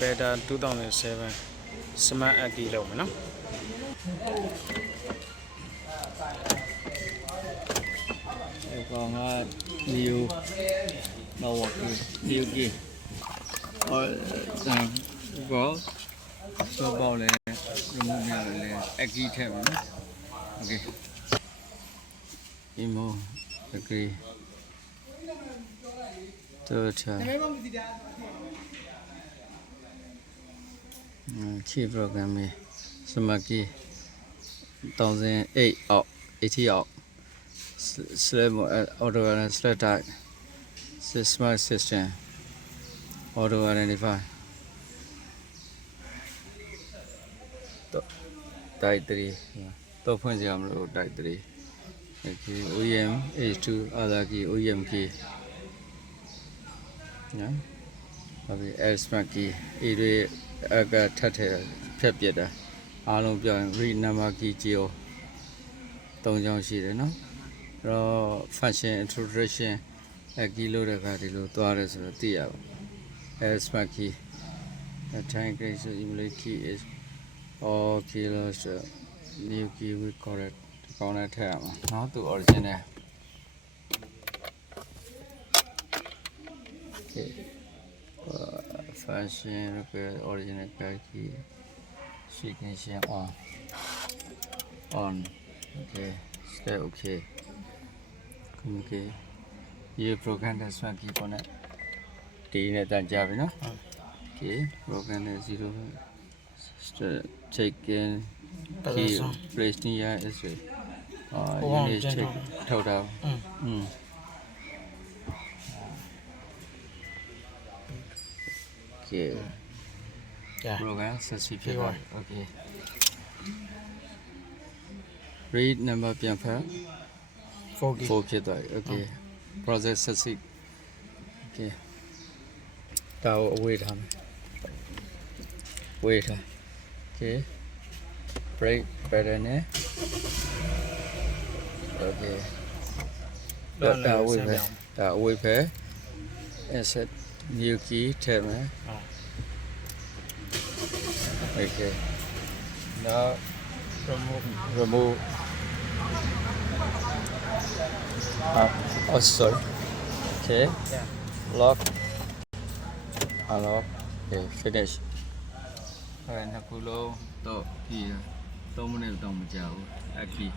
Beta 2007 Smart AD လောက်မယ်နော်ဒီကောင်က Neo Power Neo G ဟောဒီကောင်စောပေါက်လဲ remote နဲ့လဲ active ထည့်ပါနော် Okay Imo agree Toyota key program Smart key 1008 out 80 out Slam auto and select type smart system auto identify type 3 top point jam lo type 3 okay OEM H2 other key OEM key yeah okay L smart key အေးတွေအကထပ်ထည့်ဖြတ်ပြတာအားလုံးပြောရင် read number key ကြီးရော3ချောင်းရှိတယ်နော်တော့ function introduction ကီလို့တဲ့ခါဒီလိုသွားတယ်ဆိုတော့သိရပါ L smart key the time grace emulate key is all kilos new key we correct ကောင်းတဲ့ထည့်ရမှာနော်သူ original okay function repair original key sequence on okay stay okay okay ये program है इसमें की कौन है तीन है ताज़ा भी ना okay program है 0 check in की place नहीं है इससे ये check थोड़ा okay program successful okay read number ပြန်ဖတ် 4 ဖြစ်သွားပြီ okay process succeed okay ဒါကိုအဝေးထားမယ်ဝေးထား okay break pattern နဲ့ okay ဒါအဝေးပဲ asset new key ထည့်မယ် okay now remove oh sorry okay lock unlock okay finish နှစ်ခုလုံးတော့ကြည့်3မိနစ်တော့မကြာဘူး active